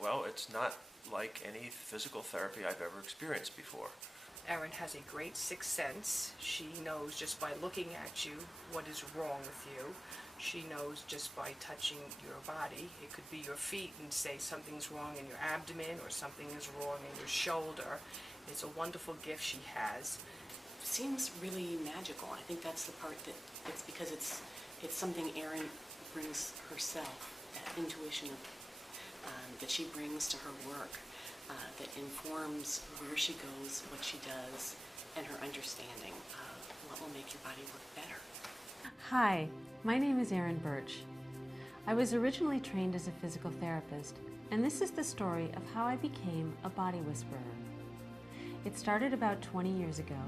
Well, it's not like any physical therapy I've ever experienced before. Erin has a great sixth sense. She knows just by looking at you what is wrong with you. She knows just by touching your body. It could be your feet and say something's wrong in your abdomen or something is wrong in your shoulder. It's a wonderful gift she has. Seems really magical. I think that's the part that it's because it's something Erin brings herself, that intuition that she brings to her work, that informs where she goes, what she does, and her understanding of what will make your body work better. Hi, my name is Erin Burch. I was originally trained as a physical therapist, and this is the story of how I became a body whisperer. It started about 20 years ago.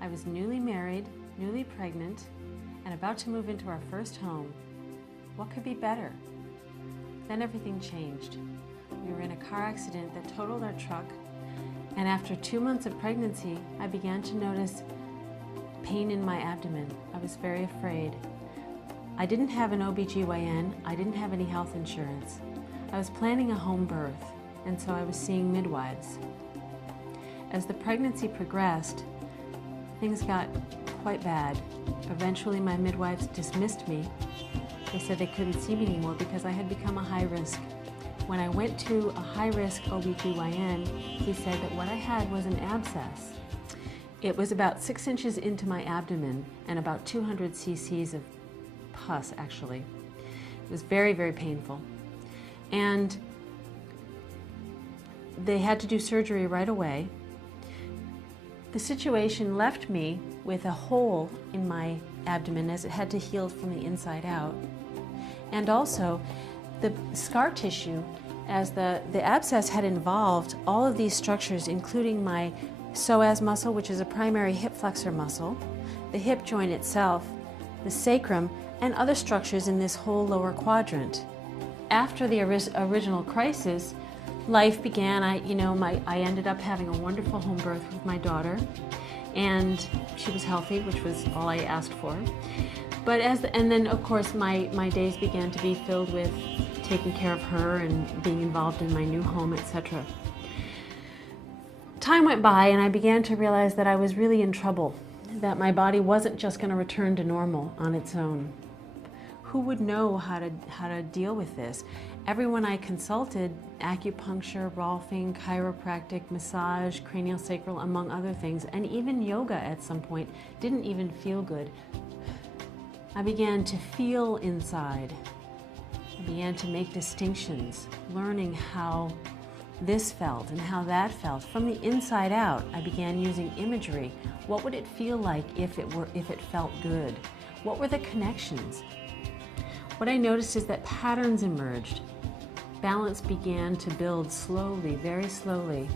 I was newly married, newly pregnant, and about to move into our first home. What could be better? Then everything changed. We were in a car accident that totaled our truck, and after 2 months of pregnancy, I began to notice pain in my abdomen. I was very afraid. I didn't have an OBGYN. I didn't have any health insurance. I was planning a home birth, and so I was seeing midwives. As the pregnancy progressed, things got quite bad. Eventually, my midwives dismissed me. They said they couldn't see me anymore because I had become a high risk. When I went to a high-risk OBGYN, he said that what I had was an abscess. It was about 6 inches into my abdomen and about 200 cc's of pus, actually. It was very, very painful. And they had to do surgery right away. The situation left me with a hole in my abdomen as it had to heal from the inside out. And also, the scar tissue, as the abscess had involved all of these structures, including my psoas muscle, which is a primary hip flexor muscle, the hip joint itself, the sacrum, and other structures in this whole lower quadrant. After the original crisis, life began. I ended up having a wonderful home birth with my daughter, and she was healthy, which was all I asked for. But and then of course my days began to be filled with taking care of her and being involved in my new home, etc. Time went by and I began to realize that I was really in trouble, that my body wasn't just going to return to normal on its own. Who would know how to deal with this? Everyone I consulted, acupuncture, rolfing, chiropractic, massage, craniosacral, among other things, and even yoga at some point, didn't even feel good. I began to feel inside. I began to make distinctions, learning how this felt and how that felt. From the inside out, I began using imagery. What would it feel like if it felt good? What were the connections? What I noticed is that patterns emerged. Balance began to build slowly, very slowly.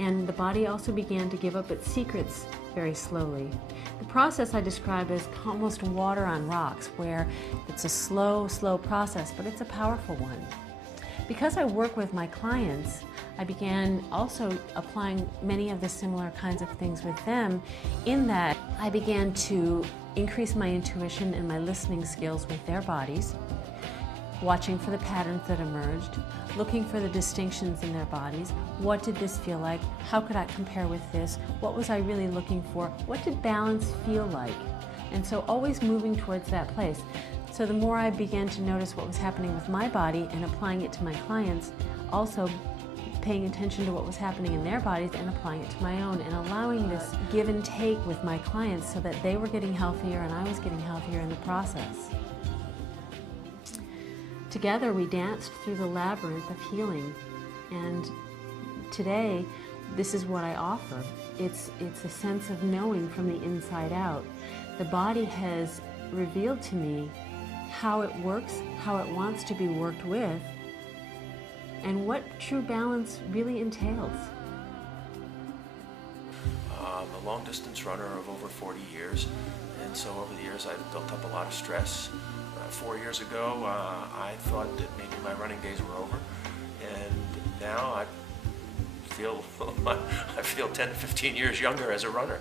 And the body also began to give up its secrets very slowly. The process I describe as almost water on rocks, where it's a slow, slow process, but it's a powerful one. Because I work with my clients, I began also applying many of the similar kinds of things with them, in that I began to increase my intuition and my listening skills with their bodies, watching for the patterns that emerged, looking for the distinctions in their bodies. What did this feel like? How could I compare with this? What was I really looking for? What did balance feel like? And so always moving towards that place. So the more I began to notice what was happening with my body and applying it to my clients, also paying attention to what was happening in their bodies and applying it to my own, and allowing this give and take with my clients so that they were getting healthier and I was getting healthier in the process. Together we danced through the labyrinth of healing, and today this is what I offer. It's a sense of knowing from the inside out. The body has revealed to me how it works, how it wants to be worked with, and what true balance really entails. I'm a long-distance runner of over 40 years, and so over the years I've built up a lot of stress. 4 years ago, I thought that maybe my running days were over, and now I feel 10 to 15 years younger as a runner.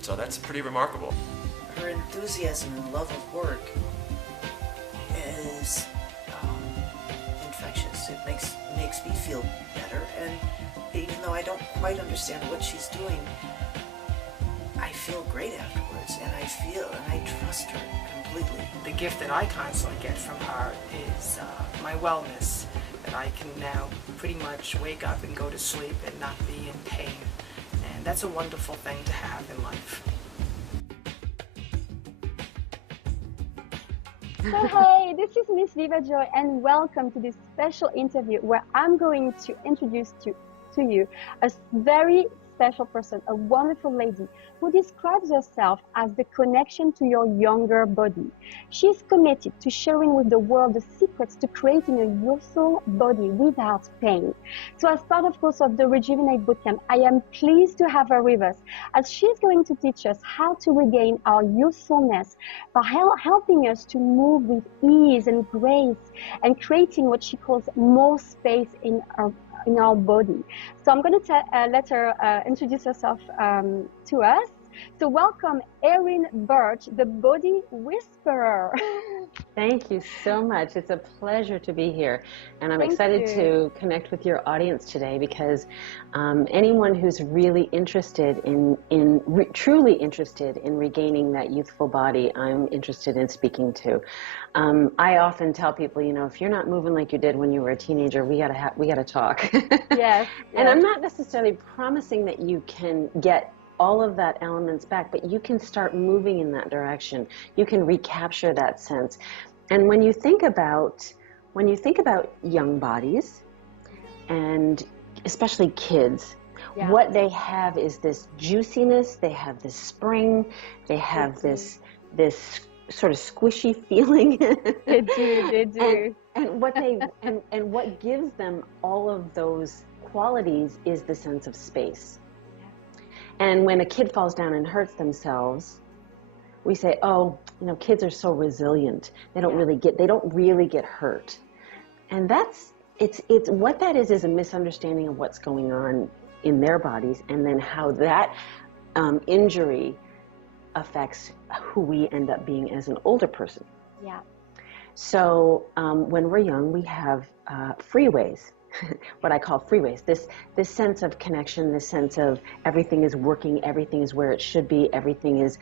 So that's pretty remarkable. Her enthusiasm and love of work is infectious. It feel better. And even though I don't quite understand what she's doing, I feel great afterwards, and I trust her completely. The gift that I constantly get from her is my wellness, that I can now pretty much wake up and go to sleep and not be in pain. And that's a wonderful thing to have in life. So hey, this is Miss Vivajoy, and welcome to this special interview where I'm going to introduce to you a very special person, a wonderful lady who describes herself as the connection to your younger body. She's committed to sharing with the world the secrets to creating a youthful body without pain. So as part, of course, of the Rejuvenate Bootcamp, I am pleased to have her with us, as she's going to teach us how to regain our youthfulness by helping us to move with ease and grace and creating what she calls more space in our body. So I'm going to let her introduce herself to us. So welcome, Erin Burch, the Body Whisperer. Thank you so much. It's a pleasure to be here. And I'm excited to connect with your audience today, because anyone who's really interested truly interested in regaining that youthful body, I'm interested in speaking to. I often tell people, if you're not moving like you did when you were a teenager, we gotta talk. Yes. And I'm not necessarily promising that you can get all of that elements back, but you can start moving in that direction. You can recapture that sense. And when you think about young bodies, and especially kids, what they have is this juiciness, they have this spring, they have this sort of squishy feeling. They do. And what gives them all of those qualities is the sense of space. And when a kid falls down and hurts themselves, we say, "Oh, kids are so resilient. They don't really get hurt." And it's what that is a misunderstanding of what's going on in their bodies, and then how that injury affects who we end up being as an older person. Yeah. So when we're young, we have freeways. What I call freeways, this sense of connection, this sense of everything is working, everything is where it should be, everything is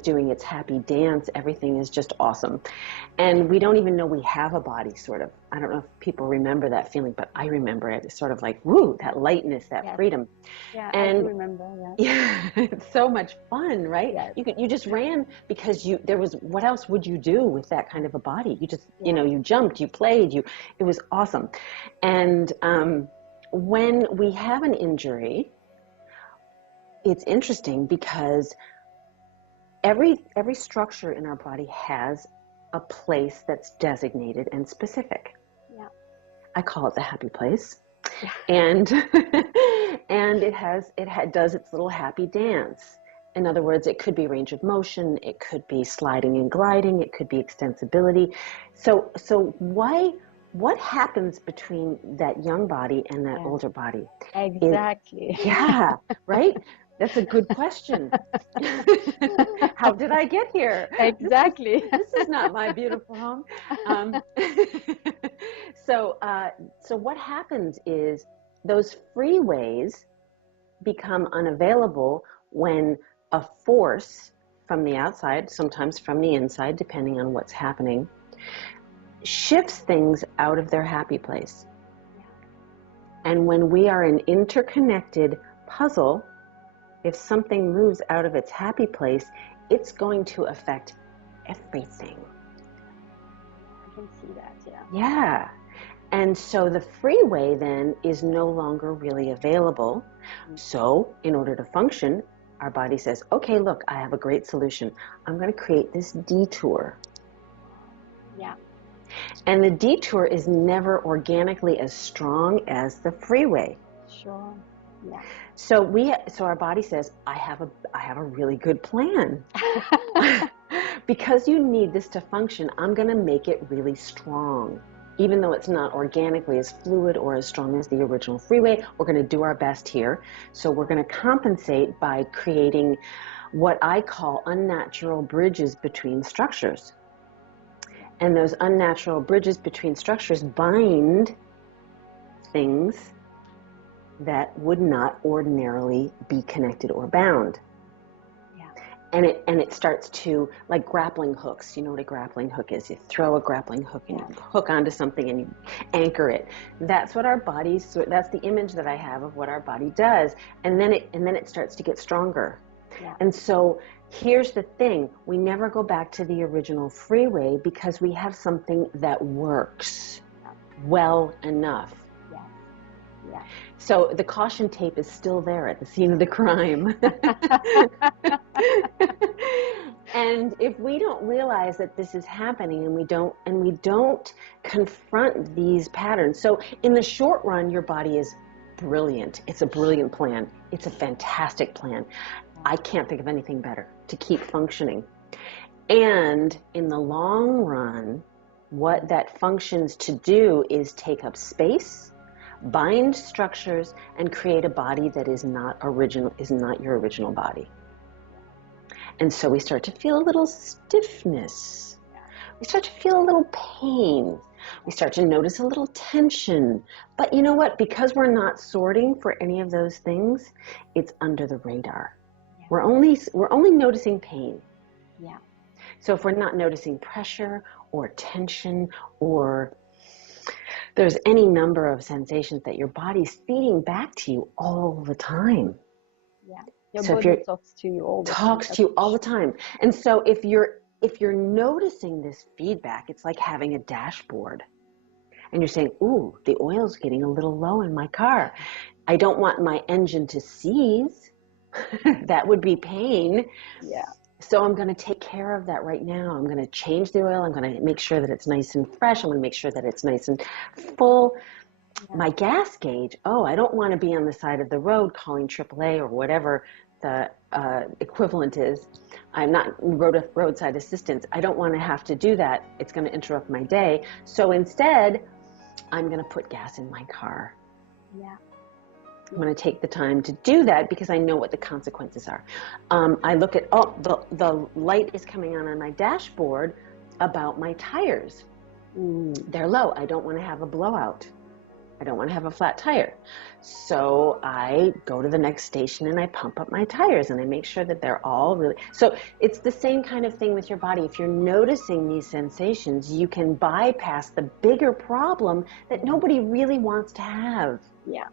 doing its happy dance, everything is just awesome. And we don't even know we have a body, sort of. I don't know if people remember that feeling, but I remember it. It's sort of like, woo, that lightness, that freedom. Yeah, and I do remember, yeah. It's so much fun, right? Yes. You just ran because what else would you do with that kind of a body? You just, you jumped, you played, it was awesome. And when we have an injury, it's interesting because every structure in our body has a place that's designated and specific. Yeah. I call it the happy place. Yeah. And it does its little happy dance. In other words, it could be range of motion, it could be sliding and gliding, it could be extensibility. So what happens between that young body and that older body? Exactly. Yeah, right? That's a good question. How did I get here? Exactly. This is not my beautiful home. So what happens is those freeways become unavailable when a force from the outside, sometimes from the inside, depending on what's happening, shifts things out of their happy place. And when we are an interconnected puzzle, if something moves out of its happy place, it's going to affect everything. I can see that, yeah. Yeah. And so the freeway then is no longer really available. So in order to function, our body says, okay, look, I have a great solution. I'm going to create this detour. Yeah. And the detour is never organically as strong as the freeway. Sure. Yeah. So our body says, I have a really good plan. Because you need this to function, I'm going to make it really strong. Even though it's not organically as fluid or as strong as the original freeway, we're going to do our best here. So we're going to compensate by creating what I call unnatural bridges between structures. And those unnatural bridges between structures bind things that would not ordinarily be connected or bound. And it starts to, like grappling hooks. You know what a grappling hook is? You throw a grappling hook and you hook onto something and you anchor it. That's what our bodies. So that's the image that I have of what our body does. And then it starts to get stronger. Yeah. And so here's the thing: we never go back to the original freeway because we have something that works well enough. Yeah. Yeah. So the caution tape is still there at the scene of the crime. And if we don't realize that this is happening and we don't confront these patterns. So in the short run, your body is brilliant. It's a brilliant plan. It's a fantastic plan. I can't think of anything better to keep functioning. And in the long run, what that functions to do is take up space, bind structures, and create a body that is not your original body. And so we start to feel a little stiffness. We start to feel a little pain. We start to notice a little tension. But you know what? Because we're not sorting for any of those things, it's under the radar. Yeah. We're only noticing pain. Yeah. So if we're not noticing pressure or tension, or there's any number of sensations that your body's feeding back to you all the time. Yeah. Your body talks to you all the time. And so if you're noticing this feedback, it's like having a dashboard. And you're saying, ooh, the oil's getting a little low in my car. I don't want my engine to seize. That would be pain. Yeah. So I'm going to take care of that right now. I'm going to change the oil. I'm going to make sure that it's nice and fresh. I'm going to make sure that it's nice and full. Yeah. My gas gauge, I don't want to be on the side of the road calling AAA or whatever the equivalent is. I'm not roadside assistance. I don't want to have to do that. It's going to interrupt my day. So instead, I'm going to put gas in my car. Yeah. I'm going to take the time to do that because I know what the consequences are. I look at, the light is coming on my dashboard about my tires. They're low. I don't want to have a blowout. I don't want to have a flat tire. So I go to the next station and I pump up my tires and I make sure that they're all really... So it's the same kind of thing with your body. If you're noticing these sensations, you can bypass the bigger problem that nobody really wants to have. Yeah.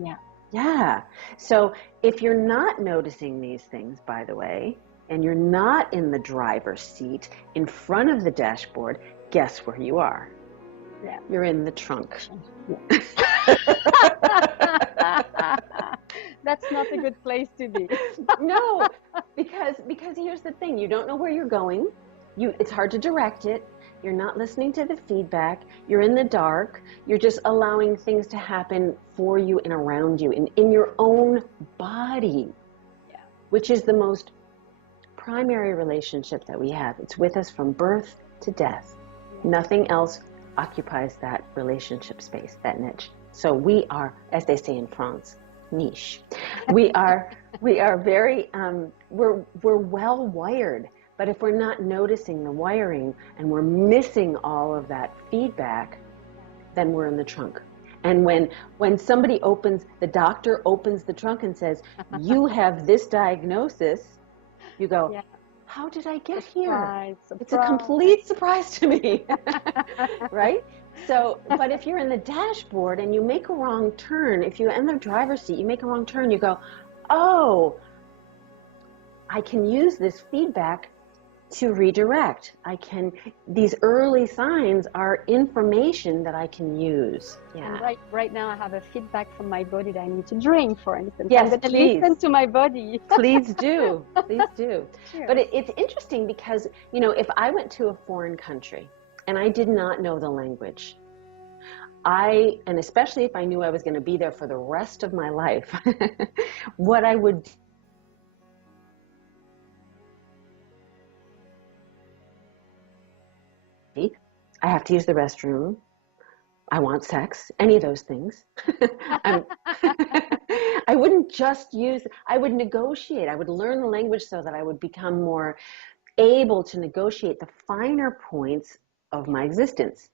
Yeah. Yeah. So if you're not noticing these things, by the way, and you're not in the driver's seat in front of the dashboard, guess where you are? Yeah. You're in the trunk. Yeah. That's not a good place to be. No, because here's the thing. You don't know where you're going. It's hard to direct it. You're not listening to the feedback. You're in the dark. You're just allowing things to happen for you and around you in your own body, which is the most primary relationship that we have. It's with us from birth to death. Nothing else occupies that relationship space, that niche. So we are, as they say in France, niche. We are very, we're well wired. But if we're not noticing the wiring and we're missing all of that feedback, then we're in the trunk. And when somebody the doctor opens the trunk and says, you have this diagnosis, you go, how did I get here? It's a complete surprise to me, right? So, but if you're in the dashboard and you make a wrong turn, if you're in the driver's seat, you make a wrong turn, you go, I can use this feedback to redirect. These early signs are information that I can use. Yeah. And right now I have a feedback from my body that I need to drink, for instance. Yes, I'm going to listen to my body. Please do. Please do. Sure. But it's interesting because, if I went to a foreign country and I did not know the language, and especially if I knew I was going to be there for the rest of my life, what I would I have to use the restroom. I want sex, any of those things. I wouldn't just I would negotiate. I would learn the language so that I would become more able to negotiate the finer points of my existence.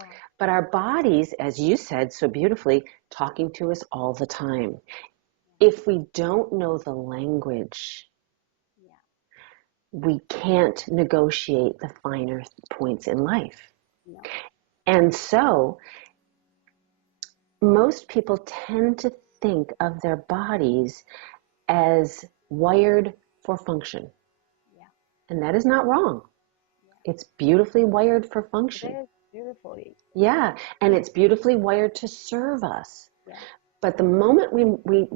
Sure. But our bodies, as you said so beautifully, talking to us all the time. If we don't know the language, we can't negotiate the finer points in life. No. And so most people tend to think of their bodies as wired for function. Yeah. And that is not wrong. Yeah. It's beautifully wired for function. It is beautifully. Yeah, and it's beautifully wired to serve us. Yeah. But the moment we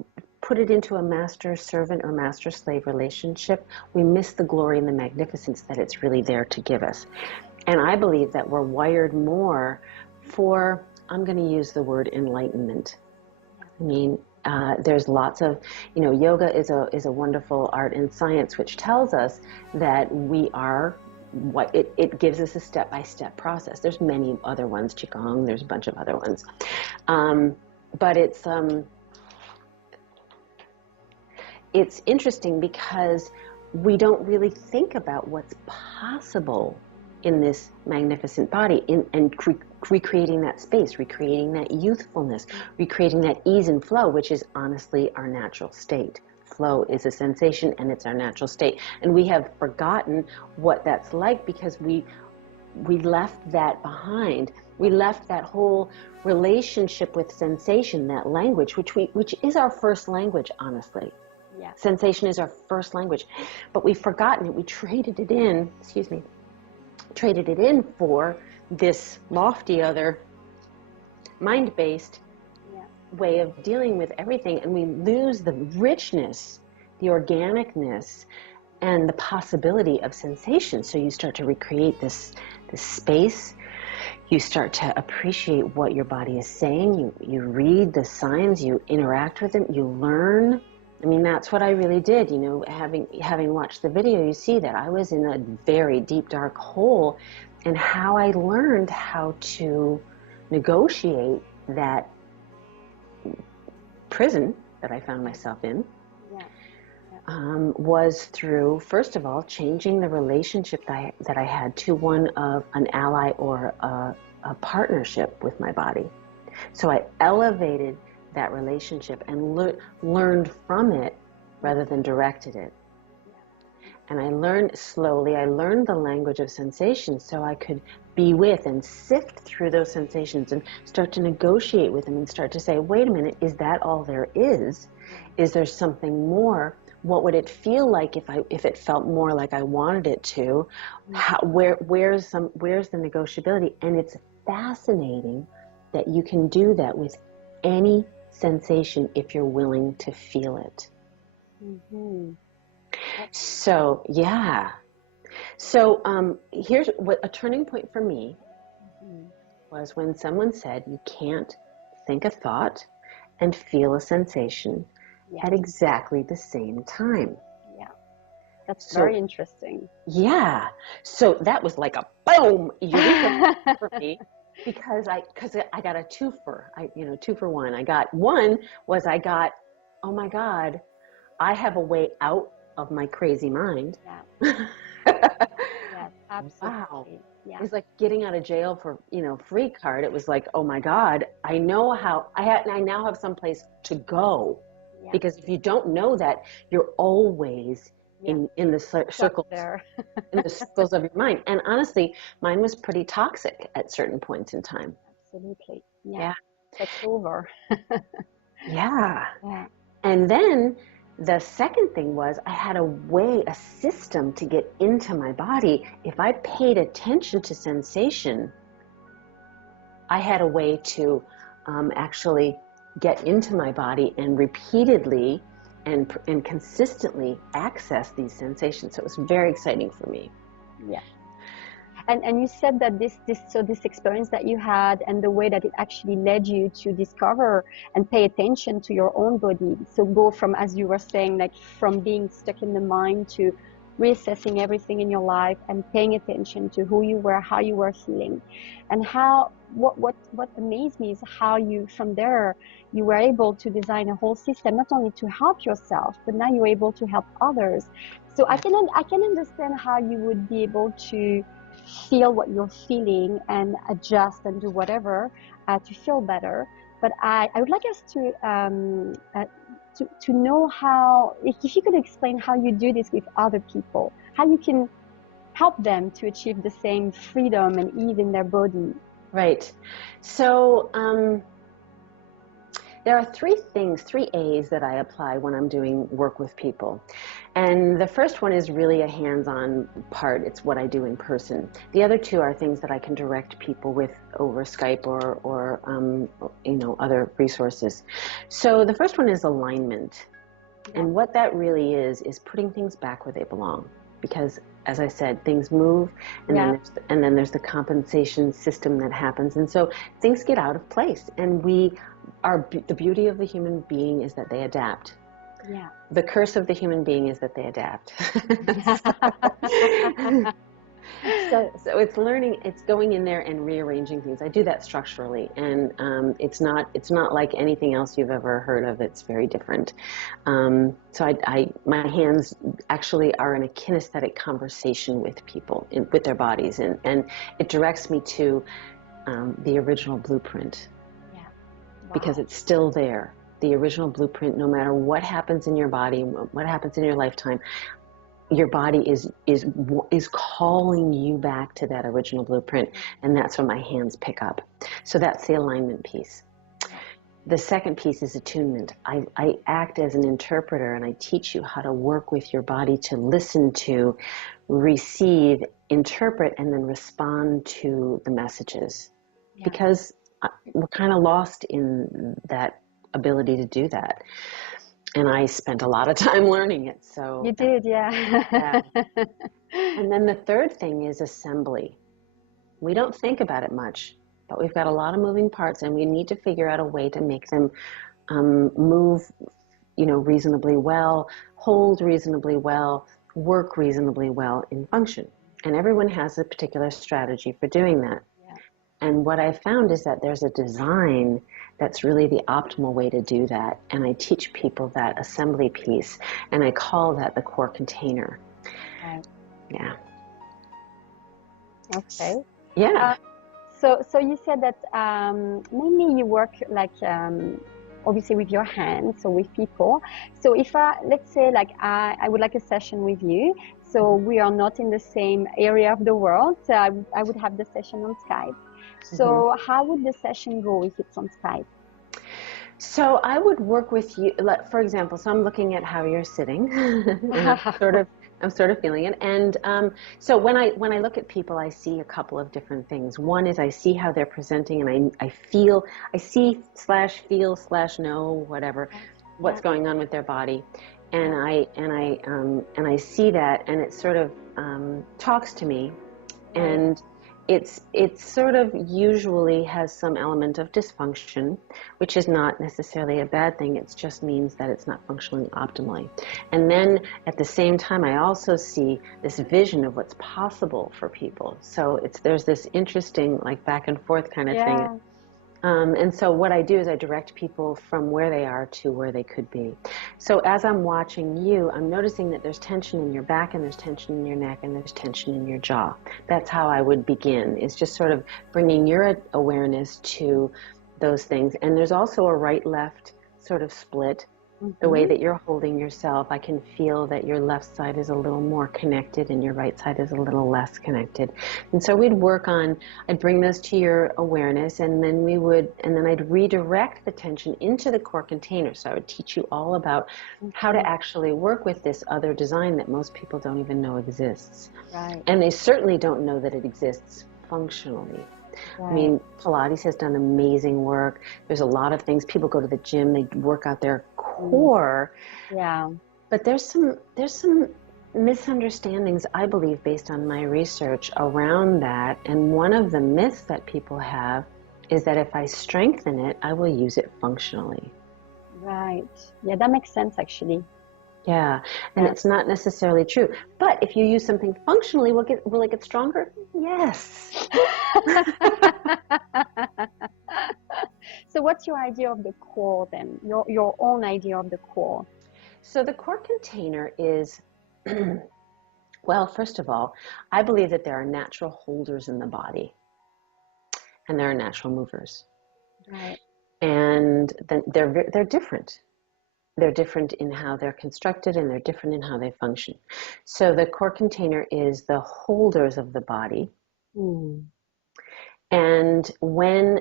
put it into a master-servant or master-slave relationship, we miss the glory and the magnificence that it's really there to give us. And I believe that we're wired more for, I'm going to use the word enlightenment. I mean, there's lots of, yoga is a wonderful art and science which tells us that we are what it gives us a step-by-step process. There's many other ones, Qigong, there's a bunch of other ones. But it's interesting because we don't really think about what's possible in this magnificent body and recreating that space, recreating that youthfulness, recreating that ease and flow, which is honestly our natural state. Flow is a sensation and it's our natural state. And we have forgotten what that's like because we left that behind. We left that whole relationship with sensation, that language, which is our first language, honestly. Yeah. Sensation is our first language. But we've forgotten it. We traded it in, for this lofty other mind-based way of dealing with everything. And we lose the richness, the organicness, and the possibility of sensation. So you start to recreate this space. You start to appreciate what your body is saying. You read the signs. You interact with them. You learn. I mean, that's what I really did. Having watched the video, you see that I was in a very deep, dark hole, and how I learned how to negotiate that prison that I found myself in. Was through, first of all, changing the relationship that I had to one of an ally or a partnership with my body. So I elevated that relationship and learned from it rather than directed it. And I learned slowly, I learned the language of sensation so I could be with and sift through those sensations and start to negotiate with them and start to say, wait a minute, is that all there is? Is there something more? What would it feel like if it felt more like I wanted it to? Where's the negotiability? And it's fascinating that you can do that with any sensation if you're willing to feel it. Mm-hmm. So, yeah. So here's what a turning point for me was when someone said you can't think a thought and feel a sensation at exactly the same time. Yeah, that's very interesting. Yeah. So that was like a boom for me because I got a twofer. 2 for 1. I got oh my God, I have a way out of my crazy mind. Yeah. Yes, absolutely. Wow. Yeah. It was like getting out of jail for, free card. It was like, oh my God, I know how I now have someplace to go. Yeah. Because if you don't know that, you're always in the circles there. in the circles of your mind. And honestly, mine was pretty toxic at certain points in time. Absolutely. Yeah. That's over. Yeah. And then the second thing was I had a system to get into my body. If I paid attention to sensation, I had a way to actually get into my body and repeatedly and consistently access these sensations. So it was very exciting for me. Yeah. And you said that this experience that you had and the way that it actually led you to discover and pay attention to your own body. So go from, as you were saying, like from being stuck in the mind to reassessing everything in your life and paying attention to who you were, how you were healing, and what amazed me is how you, from there, you were able to design a whole system, not only to help yourself, but now you're able to help others. So I can understand how you would be able to feel what you're feeling and adjust and do whatever to feel better. But I would like us to know how, if you could explain how you do this with other people, how you can help them to achieve the same freedom and ease in their body. Right. So there are three A's that I apply when I'm doing work with people. And the first one is really a hands-on part. It's what I do in person. The other two are things that I can direct people with over Skype or other resources. So the first one is alignment. And what that really is putting things back where they belong. Because, as I said, things move, and then there's the compensation system that happens, and so things get out of place. And the beauty of the human being is that they adapt. Yeah. The curse of the human being is that they adapt. So it's learning, it's going in there and rearranging things. I do that structurally, and it's not like anything else you've ever heard of. It's very different. So my hands actually are in a kinesthetic conversation with people, with their bodies, and it directs me to the original blueprint. Yeah. Wow. Because it's still there. The original blueprint, no matter what happens in your body, what happens in your lifetime, your body is calling you back to that original blueprint, and that's what my hands pick up. So that's the alignment piece. The second piece is attunement. I act as an interpreter, and I teach you how to work with your body to listen to, receive, interpret, and then respond to the messages. Yeah. Because we're kind of lost in that ability to do that. And I spent a lot of time learning it. So you did, yeah. And then the third thing is assembly. We don't think about it much, but we've got a lot of moving parts, and we need to figure out a way to make them move, reasonably well, hold reasonably well, work reasonably well in function. And everyone has a particular strategy for doing that. Yeah. And what I found is that there's a design that's really the optimal way to do that. And I teach people that assembly piece, and I call that the core container. Right. Yeah. Okay. Yeah. So you said that mainly you work obviously with your hands, so with people. So if let's say I would like a session with you, so we are not in the same area of the world, so I would have the session on Skype. So how would the session go if it's on Skype? So I would work with you, for example, so I'm looking at how you're sitting, and I'm sort of feeling it. And so when I look at people, I see a couple of different things. One is I see how they're presenting, and I see/feel/know whatever what's going on with their body, and I see that, and it sort of talks to me, and it's sort of usually has some element of dysfunction, which is not necessarily a bad thing. It just means that it's not functioning optimally. And then at the same time, I also see this vision of what's possible for people. So there's this interesting back and forth kind of thing. And so what I do is I direct people from where they are to where they could be. So as I'm watching you, I'm noticing that there's tension in your back, and there's tension in your neck, and there's tension in your jaw. That's how I would begin, is just sort of bringing your awareness to those things. And there's also a right-left sort of split. The way that you're holding yourself, I can feel that your left side is a little more connected and your right side is a little less connected. And so I'd bring those to your awareness, and then I'd redirect the tension into the core container. So I would teach you all about how to actually work with this other design that most people don't even know exists. Right. And they certainly don't know that it exists functionally. Right. I mean, Pilates has done amazing work. There's a lot of things. People go to the gym, they work out their core. Yeah. But there's some misunderstandings, I believe, based on my research around that. And one of the myths that people have is that if I strengthen it, I will use it functionally. Right. Yeah, that makes sense, actually. Yeah, and it's not necessarily true. But if you use something functionally, will it get stronger? Yes. So what's your idea of the core then? Your own idea of the core? So the core container is Well, first of all, I believe that there are natural holders in the body and there are natural movers. Right. And then they're different. They're different in how they're constructed and they're different in how they function. So the core container is the holders of the body. Mm. And when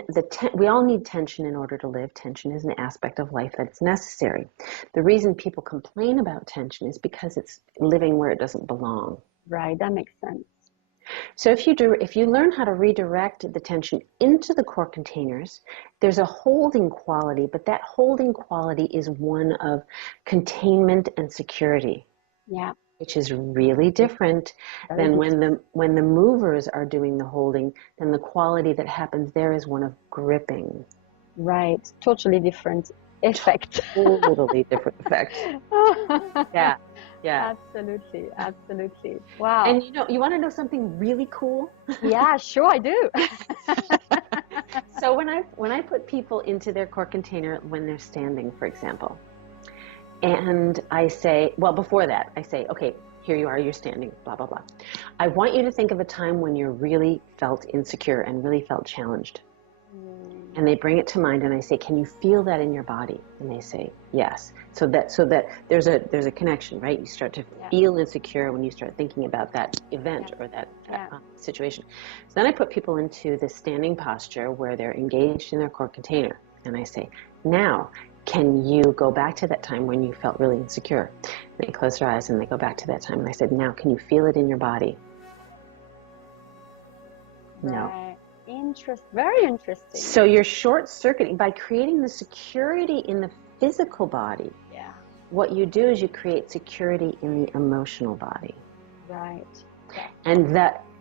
we all need tension in order to live. Tension is an aspect of life that's necessary. The reason people complain about tension is because it's living where it doesn't belong. Right, that makes sense. So if you learn how to redirect the tension into the core containers, there's a holding quality, but that holding quality is one of containment and security. Yeah. Which is really different than when the movers are doing the holding. Then the quality that happens there is one of gripping. Right, totally different effect. Totally different effect. Yeah, yeah. Absolutely, absolutely. Wow. And you want to know something really cool? Yeah, sure I do. So when I put people into their core container when they're standing, for example, and I say, well, before that, I say, okay, here you are, you're standing, blah, blah, blah. I want you to think of a time when you really felt insecure and really felt challenged. And they bring it to mind and I say, can you feel that in your body? And they say, yes. So that there's a connection, right? You start to feel insecure when you start thinking about that event or that situation. So then I put people into this standing posture where they're engaged in their core container. And I say, now, can you go back to that time when you felt really insecure? And they close their eyes and they go back to that time. And I said, now, can you feel it in your body? No. Very interesting. So you're short-circuiting by creating the security in the physical body. Yeah. What you do is you create security in the emotional body. Right. Yeah.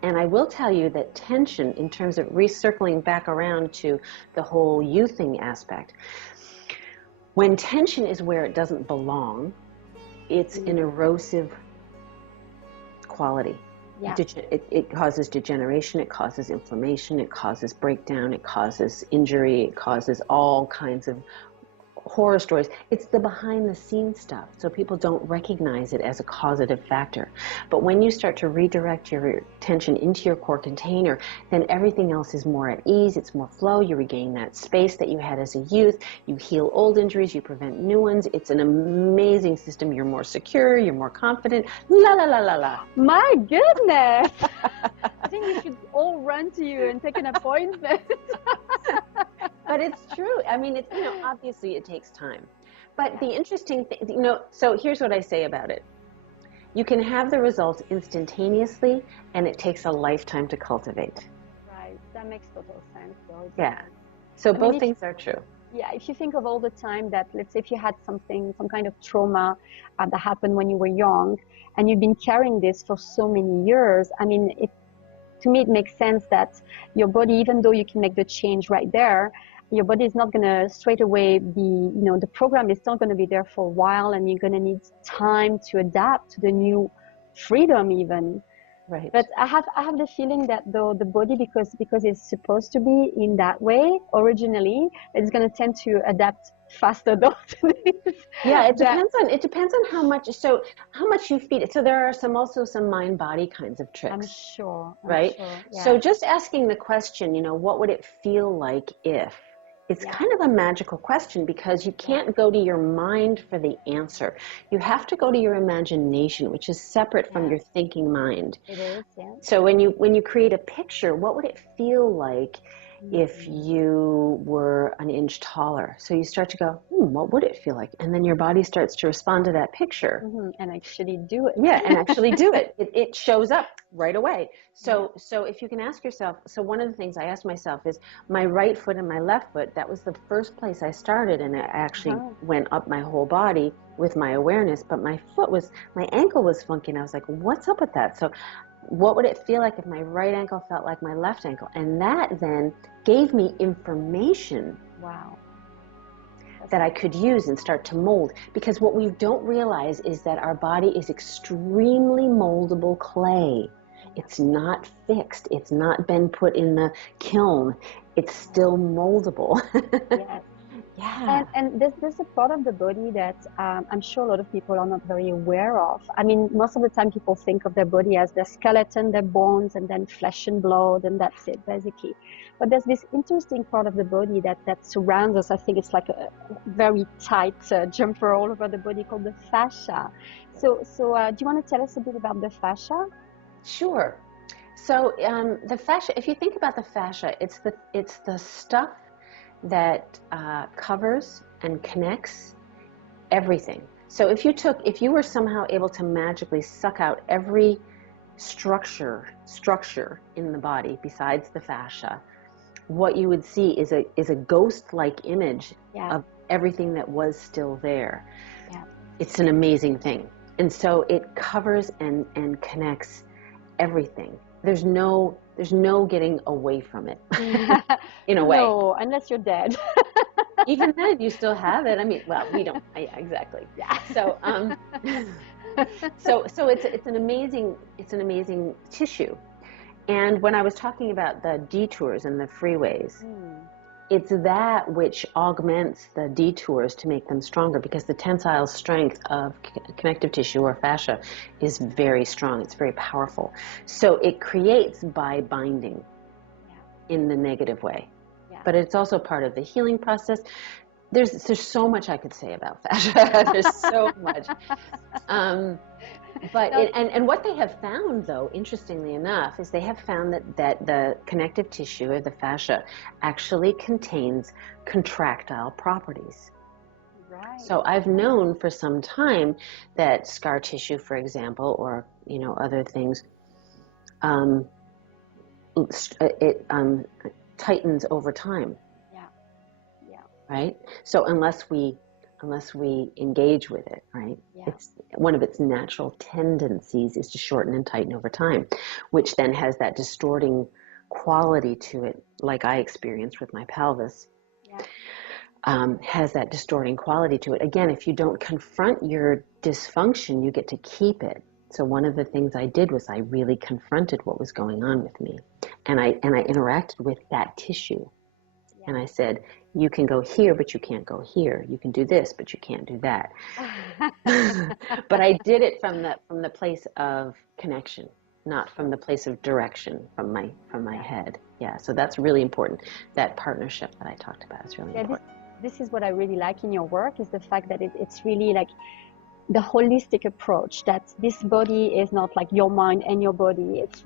And I will tell you that tension, in terms of recircling back around to the whole youthing aspect, when tension is where it doesn't belong, it's an erosive quality. Yeah. It causes degeneration, it causes inflammation, it causes breakdown, it causes injury, it causes all kinds of horror stories. It's the behind the scenes stuff, so people don't recognize it as a causative factor. But when you start to redirect your attention into your core container, then everything else is more at ease, it's more flow, you regain that space that you had as a youth, you heal old injuries, you prevent new ones. It's an amazing system. You're more secure, you're more confident. La la la la la. My goodness! I think we should all run to you and take an appointment. But it's true. I mean, it's, obviously it takes time. But the interesting thing, so here's what I say about it. You can have the results instantaneously, and it takes a lifetime to cultivate. Right. That makes total sense, though. Yeah. So both things are true. Yeah. If you think of all the time that, let's say if you had some kind of trauma that happened when you were young, and you've been carrying this for so many years, I mean, to me, it makes sense that your body, even though you can make the change right there, your body is not going to straight away be, the program is still going to be there for a while, and you're going to need time to adapt to the new freedom even. Right. But I have the feeling that though the body, because it's supposed to be in that way originally, it's going to tend to adapt faster though to this. Yeah, it depends on how much you feed it. So there are also some mind body kinds of tricks. I'm sure. Right? Sure, yeah. So just asking the question, what would it feel like if? It's kind of a magical question, because you can't go to your mind for the answer. You have to go to your imagination, which is separate from your thinking mind. It is, yeah. So when you create a picture, what would it feel like if you were an inch taller? So you start to go, what would it feel like? And then your body starts to respond to that picture. Mm-hmm. And actually do it. Yeah, and actually do it. It shows up right away. So if you can ask yourself, so one of the things I asked myself is, my right foot and my left foot, that was the first place I started, and I actually went up my whole body with my awareness, but my ankle was funky, and I was like, what's up with that? So what would it feel like if my right ankle felt like my left ankle? And that then gave me information. Wow. That I could use and start to mold. Because what we don't realize is that our body is extremely moldable clay. It's not fixed. It's not been put in the kiln. It's still moldable. Yes. Yeah. And there's a part of the body that I'm sure a lot of people are not very aware of. I mean, most of the time people think of their body as their skeleton, their bones, and then flesh and blood, and that's it, basically. But there's this interesting part of the body that surrounds us. I think it's like a very tight jumper all over the body called the fascia. So do you want to tell us a bit about the fascia? Sure. So the fascia, if you think about the fascia, it's the stuff that covers and connects everything. So if you were somehow able to magically suck out every structure in the body besides the fascia, what you would see is a ghost-like image of everything that was still there. Yeah. It's an amazing thing. And so it covers and connects everything. There's no getting away from it in a way. No, unless you're dead. Even then, you still have it. I mean, well, we don't. Yeah, exactly. Yeah. So, so it's an amazing tissue. And when I was talking about the detours and the freeways, it's that which augments the detours to make them stronger, because the tensile strength of connective tissue or fascia is very strong. It's very powerful. So it creates by binding in the negative way. Yeah. But it's also part of the healing process. There's so much I could say about fascia. There's so much. But and what they have found, though, interestingly enough, is they have found that the connective tissue or the fascia actually contains contractile properties. Right. So I've known for some time that scar tissue, for example, or other things, it tightens over time. Yeah. Right. So unless we engage with it, right? Yeah. It's one of its natural tendencies is to shorten and tighten over time, which then has that distorting quality to it, like I experienced with my pelvis. Yeah. Has that distorting quality to it. Again, if you don't confront your dysfunction, you get to keep it. So one of the things I did was I really confronted what was going on with me, and I interacted with that tissue. And I said, you can go here, but you can't go here. You can do this, but you can't do that. But I did it from the place of connection, not from the place of direction from my head. Yeah, so that's really important. That partnership that I talked about is really important. This is what I really like in your work, is the fact that it's really like the holistic approach, that this body is not like your mind and your body. It's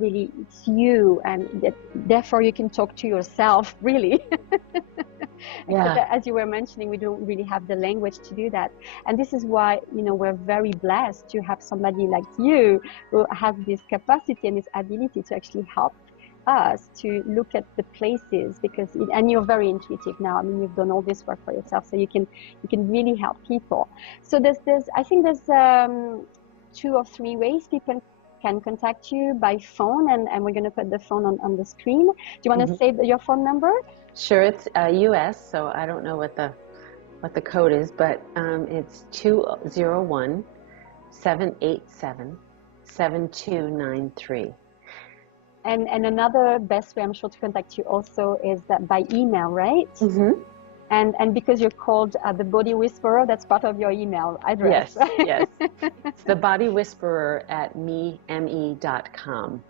you, and that therefore you can talk to yourself, really. Yeah. As you were mentioning, we don't really have the language to do that. And this is why, we're very blessed to have somebody like you who has this capacity and this ability to actually help us to look at the places, and you're very intuitive now. I mean, you've done all this work for yourself, so you can really help people. So I think there's 2 or 3 ways people can contact you by phone, and we're going to put the phone on the screen. Do you want to say your phone number? Sure, it's US, so I don't know what the code is, but it's 201-787-7293. And another best way, I'm sure, to contact you also is that by email, right? Mm-hmm. And because you're called the Body Whisperer, that's part of your email address. Yes, yes. It's thebodywhisperer@me.com.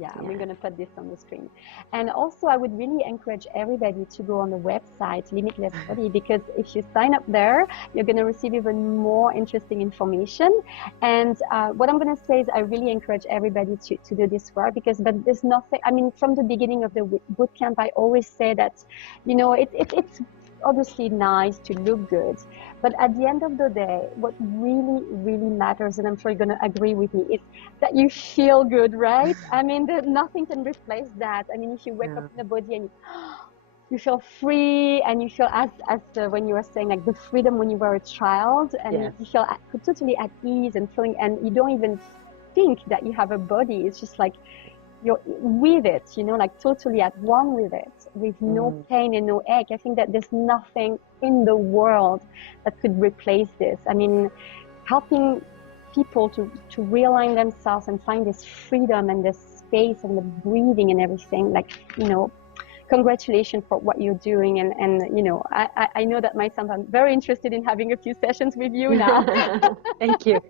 Yeah, we're going to put this on the screen. And also, I would really encourage everybody to go on the website, Limitless Body, because if you sign up there, you're going to receive even more interesting information. And what I'm going to say is I really encourage everybody to do this work, but there's nothing, I mean, from the beginning of the boot camp, I always say that, it's obviously nice to look good, but at the end of the day, what really, really matters, and I'm sure you're going to agree with me, is that you feel good, right? I mean, nothing can replace that. I mean, if you wake up in the body and you feel free, and you feel as when you were saying, like the freedom when you were a child, and you feel totally at ease and feeling, and you don't even think that you have a body. It's just like you're with it, like totally at one with it, with no pain and no ache. I think that there's nothing in the world that could replace this. I mean, helping people to realign themselves and find this freedom and this space and the breathing and everything, like, congratulations for what you're doing. And you know, I know that myself, I'm very interested in having a few sessions with you now. Thank you.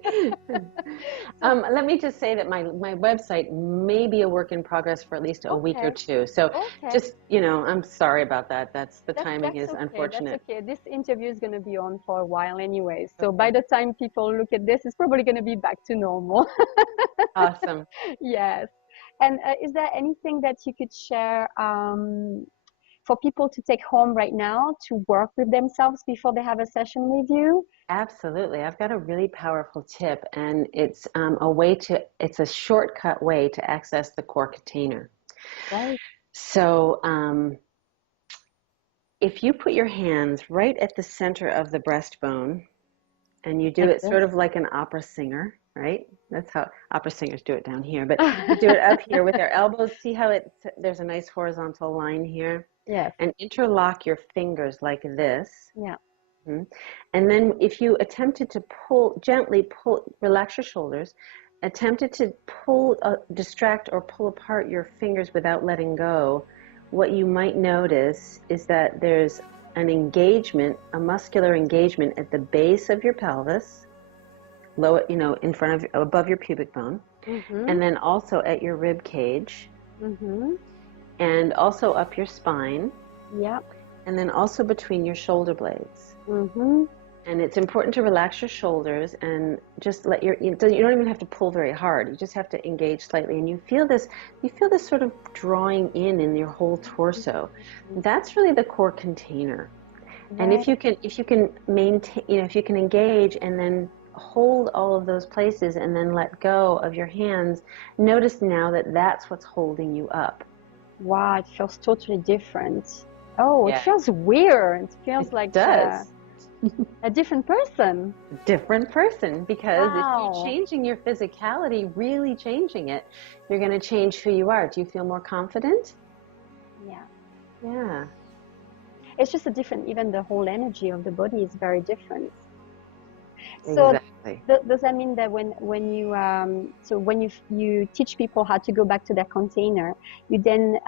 Let me just say that my website may be a work in progress for at least a week or two. So just, you know, I'm sorry about that. The timing is unfortunate. That's okay. This interview is going to be on for a while anyway. So by the time people look at this, it's probably going to be back to normal. Awesome. Yes. And is there anything that you could share for people to take home right now to work with themselves before they have a session with you? Absolutely. I've got a really powerful tip, and it's it's a shortcut way to access the core container. Right. So if you put your hands right at the center of the breastbone, and you do it sort of like an opera singer, right? That's how opera singers do it down here, but you do it up here with their elbows. See how there's a nice horizontal line here? Yes. And interlock your fingers like this. Yeah. And then if you attempted to gently pull, relax your shoulders, attempted to distract or pull apart your fingers without letting go, what you might notice is that there's an engagement, a muscular engagement at the base of your pelvis, in front of, above your pubic bone, and then also at your rib cage, and also up your spine. Yep. And then also between your shoulder blades. And it's important to relax your shoulders and just let you don't even have to pull very hard. You just have to engage slightly, and you feel this sort of drawing in your whole torso. That's really the core container. Right. And if you can maintain, if you can engage and then hold all of those places and then let go of your hands, notice now that that's what's holding you up. Wow, it feels totally different. Oh, yeah. It feels weird. It feels like a different person. Different person, because if you're changing your physicality, really changing it, you're going to change who you are. Do you feel more confident? Yeah. Yeah. It's just even the whole energy of the body is very different. Exactly. So does that mean that when you teach people how to go back to their container, you then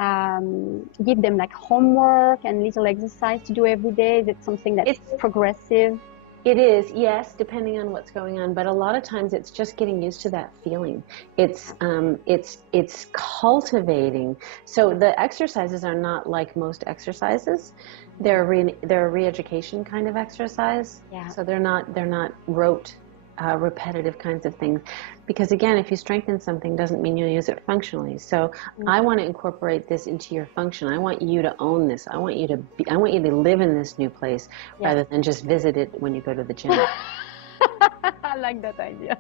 give them like homework and little exercise to do every day? Is it something that's progressive? It is, yes, depending on what's going on. But a lot of times it's just getting used to that feeling. It's cultivating. So the exercises are not like most exercises. They're a re-education kind of exercise. Yeah. So they're not rote, repetitive kinds of things. Because again, if you strengthen something, doesn't mean you'll use it functionally. So I want to incorporate this into your function. I want you to own this. I want you to live in this new place rather than just visit it when you go to the gym. I like that idea.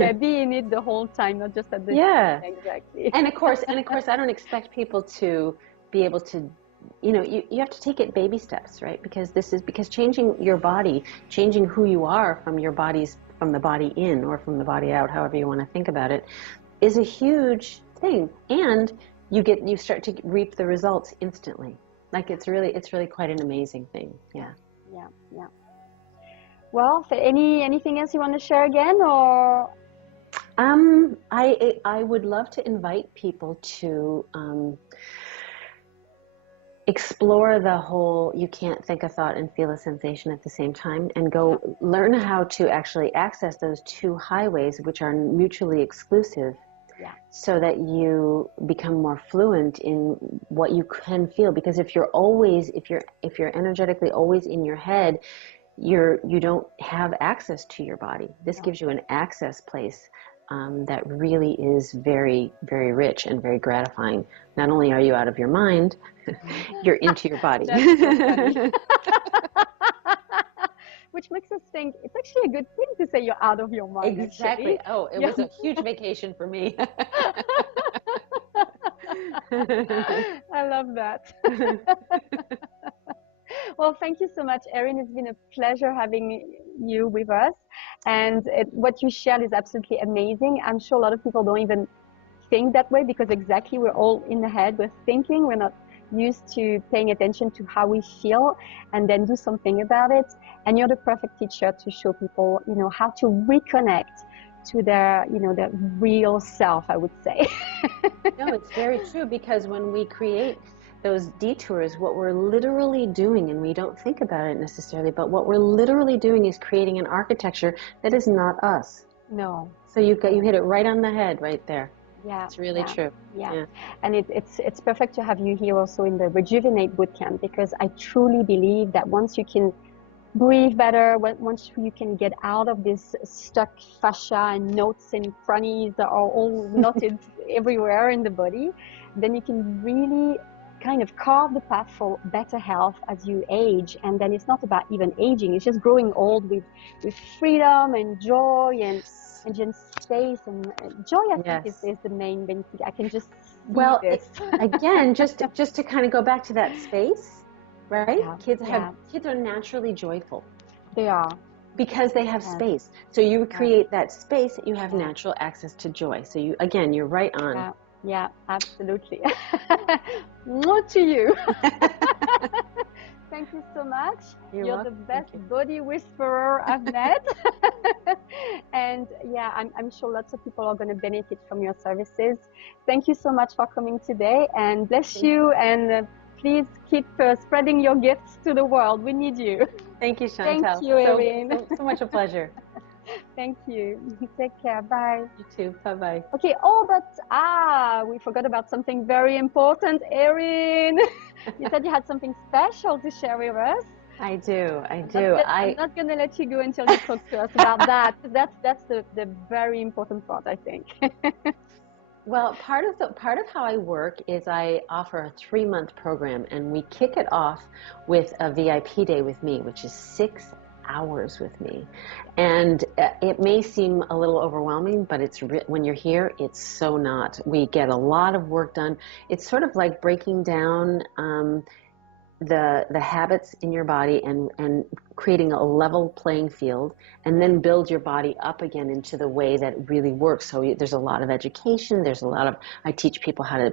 Yeah, be in it the whole time, not just at the gym. Exactly. And of course, I don't expect people to be able to, you have to take it baby steps, right? Because changing your body, changing who you are from the body in or from the body out, however you want to think about it, is a huge thing. And you start to reap the results instantly. Like it's really quite an amazing thing. Yeah. Yeah. Yeah. Well, anything else you want to share again, or? I would love to invite people to explore the whole you can't think a thought and feel a sensation at the same time, and go learn how to actually access those two highways, which are mutually exclusive, so that you become more fluent in what you can feel. Because if you're energetically always in your head, you don't have access to your body. This gives you an access place that really is very, very rich and very gratifying. Not only are you out of your mind, you're into your body. That's so funny. Which makes us think it's actually a good thing to say you're out of your mind. Exactly. Actually. Oh, it was a huge vacation for me. I love that. Well, thank you so much, Erin. It's been a pleasure having you with us. And what you shared is absolutely amazing. I'm sure a lot of people don't even think that way, because exactly, we're all in the head. We're thinking. We're not used to paying attention to how we feel and then do something about it. And you're the perfect teacher to show people, how to reconnect to their real self, I would say. No, it's very true, because when we create those detours, what we're literally doing, and we don't think about it necessarily, but what we're literally doing is creating an architecture that is not us. No. So you hit it right on the head right there. Yeah, it's really true. Yeah. And it's perfect to have you here also in the Rejuvenate Bootcamp, because I truly believe that once you can breathe better, once you can get out of this stuck fascia and knots and crannies that are all knotted everywhere in the body, then you can really kind of carve the path for better health as you age. And then it's not about even aging, it's just growing old with freedom and joy and just space and joy. I think is the main benefit. I can just see this. Again, just to kind of go back to that space, right? Kids are naturally joyful. They are. Because they have space. So you create that space, you have natural access to joy. So you're right on. Yeah, absolutely. More to you. Thank you so much. You're the best body whisperer I've met. And I'm sure lots of people are going to benefit from your services. Thank you so much for coming today, and bless you. And please keep spreading your gifts to the world. We need you. Thank you, Chantal. Thank you, Erin. So much a pleasure. Thank you. Take care. Bye. You too. Bye-bye. Okay, but we forgot about something very important, Erin. You said you had something special to share with us. I do. I'm not going to let you go until you talk to us about that. That's the very important part, I think. Well, part of how I work is I offer a 3-month program, and we kick it off with a VIP day with me, which is 6 hours with me. And it may seem a little overwhelming, but when you're here, it's so not. We get a lot of work done. It's sort of like breaking down the habits in your body and creating a level playing field, and then build your body up again into the way that really works. So there's a lot of education. I teach people how to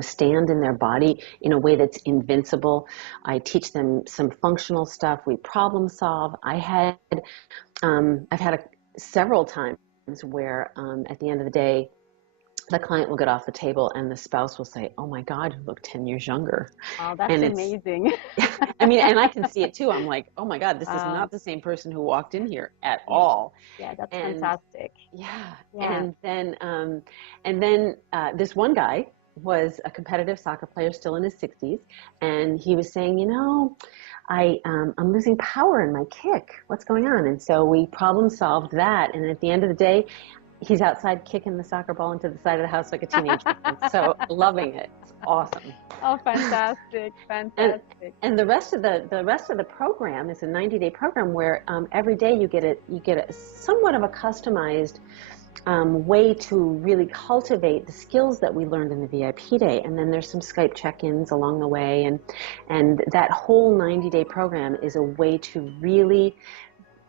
stand in their body in a way that's invincible. I teach them some functional stuff. We problem solve. I've had several times where at the end of the day, the client will get off the table and the spouse will say, "Oh my God, you look 10 years younger." Oh, that's amazing. I mean, and I can see it too. I'm like, "Oh my God, this is not the same person who walked in here at all." Yeah, that's fantastic. Yeah. And then this one guy was a competitive soccer player, still in his 60s, and he was saying, I'm losing power in my kick. What's going on? And so we problem solved that. And at the end of the day, he's outside kicking the soccer ball into the side of the house like a teenager. So loving it. It's awesome. Oh, fantastic. And the rest of the program is a 90-day program where every day you get a somewhat of a customized way to really cultivate the skills that we learned in the VIP day. And then there's some Skype check-ins along the way. And that whole 90-day program is a way to really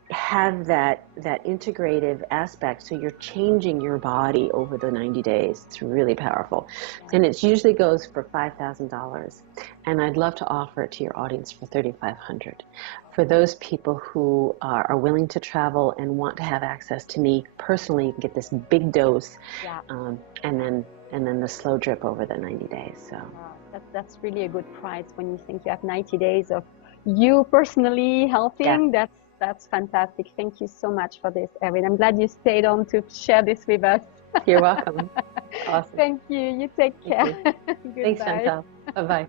have that integrative aspect. So you're changing your body over the 90 days. It's really powerful. And it usually goes for $5,000. And I'd love to offer it to your audience for $3,500. For those people who are willing to travel and want to have access to me personally, you can get this big dose, and then the slow drip over the 90 days. So that's really a good price when you think you have 90 days of you personally helping. That's fantastic. Thank you so much for this, Erin. I'm glad you stayed on to share this with us. You're welcome. Awesome. Thank you. You take care. Thanks, Chantal. Bye-bye.